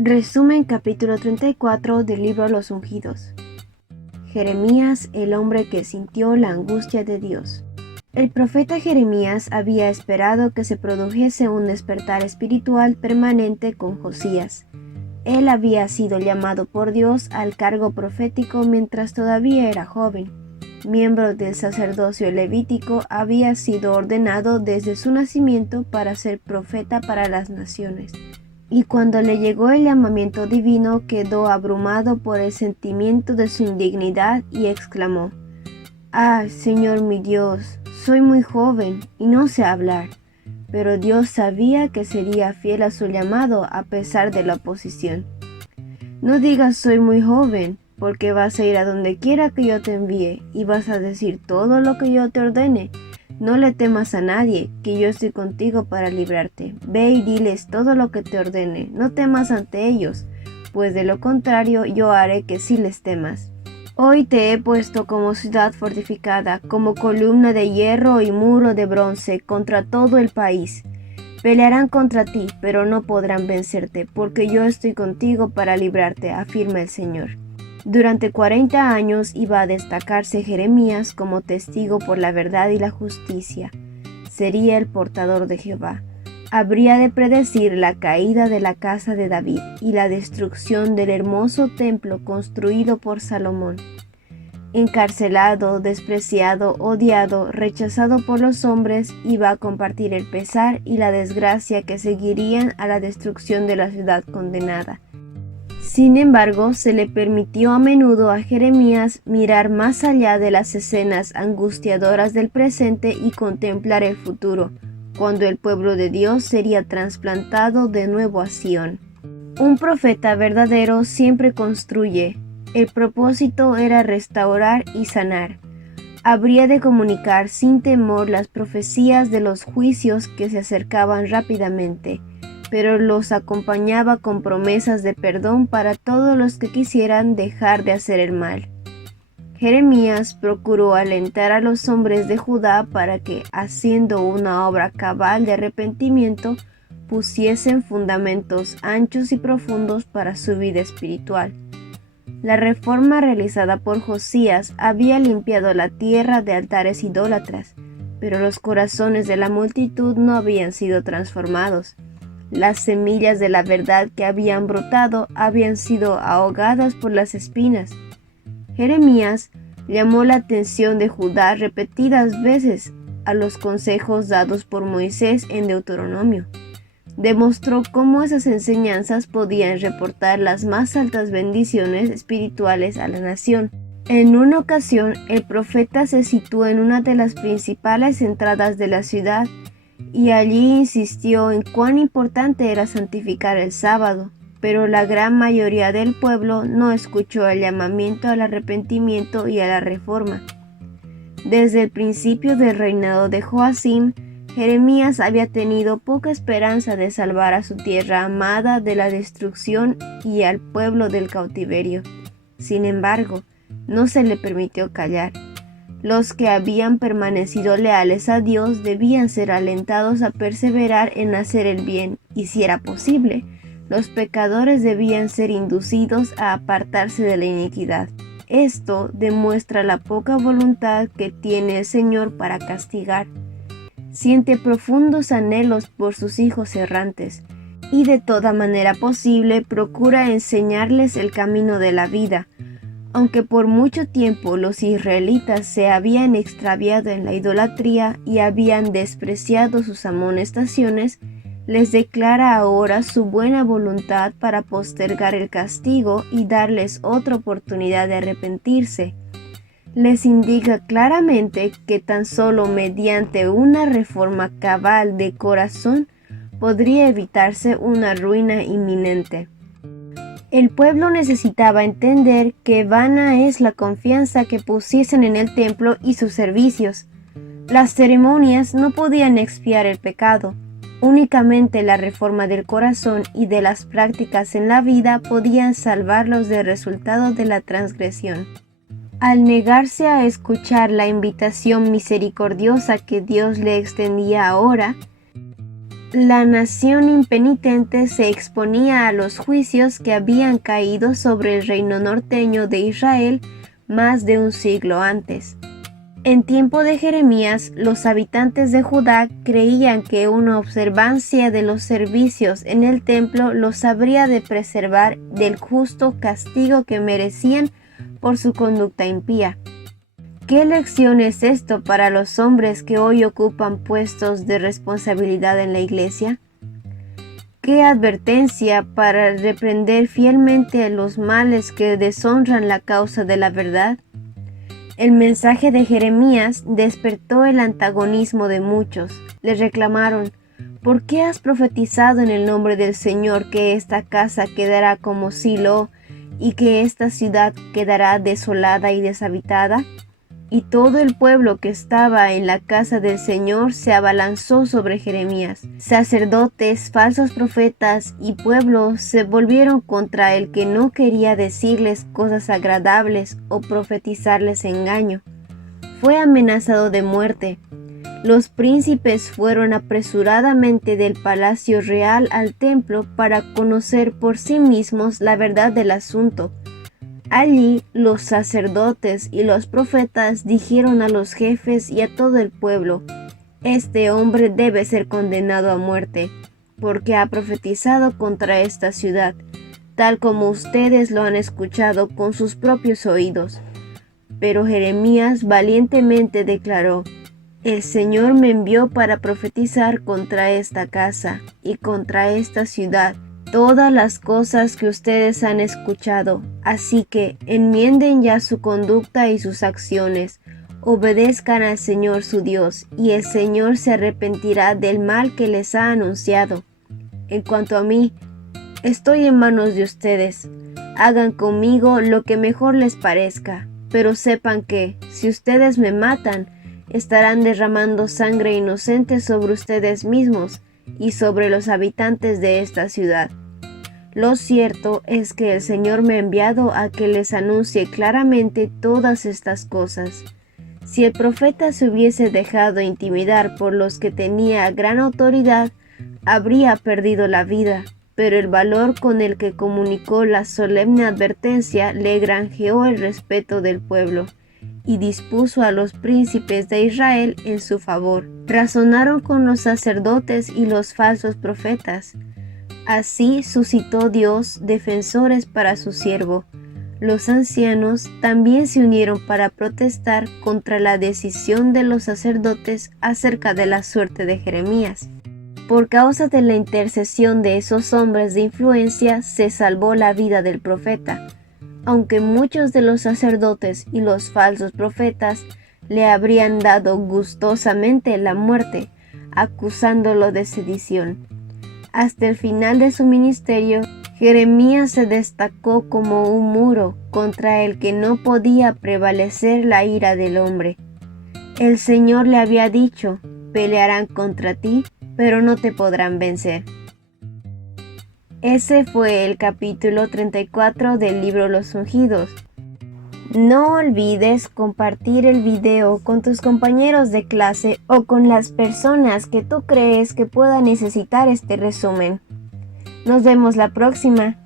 Resumen capítulo 34 del libro Los Ungidos. Jeremías, el hombre que sintió la angustia de Dios. El profeta Jeremías había esperado que se produjese un despertar espiritual permanente con Josías. Él había sido llamado por Dios al cargo profético mientras todavía era joven. Miembro del sacerdocio levítico, había sido ordenado desde su nacimiento para ser profeta para las naciones. Y cuando le llegó el llamamiento divino, quedó abrumado por el sentimiento de su indignidad y exclamó: «Ah, Señor mi Dios, soy muy joven y no sé hablar». Pero Dios sabía que sería fiel a su llamado a pesar de la oposición. «No digas soy muy joven, porque vas a ir a donde quiera que yo te envíe y vas a decir todo lo que yo te ordene. No le temas a nadie, que yo estoy contigo para librarte. Ve y diles todo lo que te ordene. No temas ante ellos, pues de lo contrario yo haré que sí les temas. Hoy te he puesto como ciudad fortificada, como columna de hierro y muro de bronce contra todo el país. Pelearán contra ti, pero no podrán vencerte, porque yo estoy contigo para librarte, afirma el Señor». Durante 40 años iba a destacarse Jeremías como testigo por la verdad y la justicia. Sería el portador de Jehová. Habría de predecir la caída de la casa de David y la destrucción del hermoso templo construido por Salomón. Encarcelado, despreciado, odiado, rechazado por los hombres, iba a compartir el pesar y la desgracia que seguirían a la destrucción de la ciudad condenada. Sin embargo, se le permitió a menudo a Jeremías mirar más allá de las escenas angustiadoras del presente y contemplar el futuro, cuando el pueblo de Dios sería trasplantado de nuevo a Sión. Un profeta verdadero siempre construye. El propósito era restaurar y sanar. Habría de comunicar sin temor las profecías de los juicios que se acercaban rápidamente, pero los acompañaba con promesas de perdón para todos los que quisieran dejar de hacer el mal. Jeremías procuró alentar a los hombres de Judá para que, haciendo una obra cabal de arrepentimiento, pusiesen fundamentos anchos y profundos para su vida espiritual. La reforma realizada por Josías había limpiado la tierra de altares idólatras, pero los corazones de la multitud no habían sido transformados. Las semillas de la verdad que habían brotado habían sido ahogadas por las espinas. Jeremías llamó la atención de Judá repetidas veces a los consejos dados por Moisés en Deuteronomio. Demostró cómo esas enseñanzas podían reportar las más altas bendiciones espirituales a la nación. En una ocasión, el profeta se situó en una de las principales entradas de la ciudad y allí insistió en cuán importante era santificar el sábado, pero la gran mayoría del pueblo no escuchó el llamamiento al arrepentimiento y a la reforma. Desde el principio del reinado de Joacim, Jeremías había tenido poca esperanza de salvar a su tierra amada de la destrucción y al pueblo del cautiverio. Sin embargo, no se le permitió callar. Los que habían permanecido leales a Dios debían ser alentados a perseverar en hacer el bien, y si era posible, los pecadores debían ser inducidos a apartarse de la iniquidad. Esto demuestra la poca voluntad que tiene el Señor para castigar. Siente profundos anhelos por sus hijos errantes, y de toda manera posible procura enseñarles el camino de la vida. Aunque por mucho tiempo los israelitas se habían extraviado en la idolatría y habían despreciado sus amonestaciones, les declara ahora su buena voluntad para postergar el castigo y darles otra oportunidad de arrepentirse. Les indica claramente que tan solo mediante una reforma cabal de corazón podría evitarse una ruina inminente. El pueblo necesitaba entender que vana es la confianza que pusiesen en el templo y sus servicios. Las ceremonias no podían expiar el pecado. Únicamente la reforma del corazón y de las prácticas en la vida podían salvarlos del resultado de la transgresión. Al negarse a escuchar la invitación misericordiosa que Dios le extendía ahora, La nación impenitente se exponía a los juicios que habían caído sobre el reino norteño de Israel más de un siglo antes. En tiempo de Jeremías, los habitantes de Judá creían que una observancia de los servicios en el templo los habría de preservar del justo castigo que merecían por su conducta impía. ¿Qué lección es esto para los hombres que hoy ocupan puestos de responsabilidad en la iglesia? ¿Qué advertencia para reprender fielmente los males que deshonran la causa de la verdad? El mensaje de Jeremías despertó el antagonismo de muchos. Le reclamaron: ¿por qué has profetizado en el nombre del Señor que esta casa quedará como Silo y que esta ciudad quedará desolada y deshabitada? Y todo el pueblo que estaba en la casa del Señor se abalanzó sobre Jeremías. Sacerdotes, falsos profetas y pueblo se volvieron contra el que no quería decirles cosas agradables o profetizarles engaño. Fue amenazado de muerte. Los príncipes fueron apresuradamente del palacio real al templo para conocer por sí mismos la verdad del asunto. Allí los sacerdotes y los profetas dijeron a los jefes y a todo el pueblo: este hombre debe ser condenado a muerte, porque ha profetizado contra esta ciudad, tal como ustedes lo han escuchado con sus propios oídos. Pero Jeremías valientemente declaró: el Señor me envió para profetizar contra esta casa y contra esta ciudad todas las cosas que ustedes han escuchado, así que enmienden ya su conducta y sus acciones, obedezcan al Señor su Dios, y el Señor se arrepentirá del mal que les ha anunciado. En cuanto a mí, estoy en manos de ustedes. Hagan conmigo lo que mejor les parezca, pero sepan que, si ustedes me matan, estarán derramando sangre inocente sobre ustedes mismos y sobre los habitantes de esta ciudad. Lo cierto es que el Señor me ha enviado a que les anuncie claramente todas estas cosas. Si el profeta se hubiese dejado intimidar por los que tenía gran autoridad, habría perdido la vida, pero el valor con el que comunicó la solemne advertencia le granjeó el respeto del pueblo y dispuso a los príncipes de Israel en su favor. Razonaron con los sacerdotes y los falsos profetas. Así suscitó Dios defensores para su siervo. Los ancianos también se unieron para protestar contra la decisión de los sacerdotes acerca de la suerte de Jeremías. Por causa de la intercesión de esos hombres de influencia se salvó la vida del profeta, aunque muchos de los sacerdotes y los falsos profetas le habrían dado gustosamente la muerte, acusándolo de sedición. Hasta el final de su ministerio, Jeremías se destacó como un muro contra el que no podía prevalecer la ira del hombre. El Señor le había dicho: pelearán contra ti, pero no te podrán vencer. Ese fue el capítulo 34 del libro Los Ungidos. No olvides compartir el video con tus compañeros de clase o con las personas que tú crees que puedan necesitar este resumen. Nos vemos la próxima.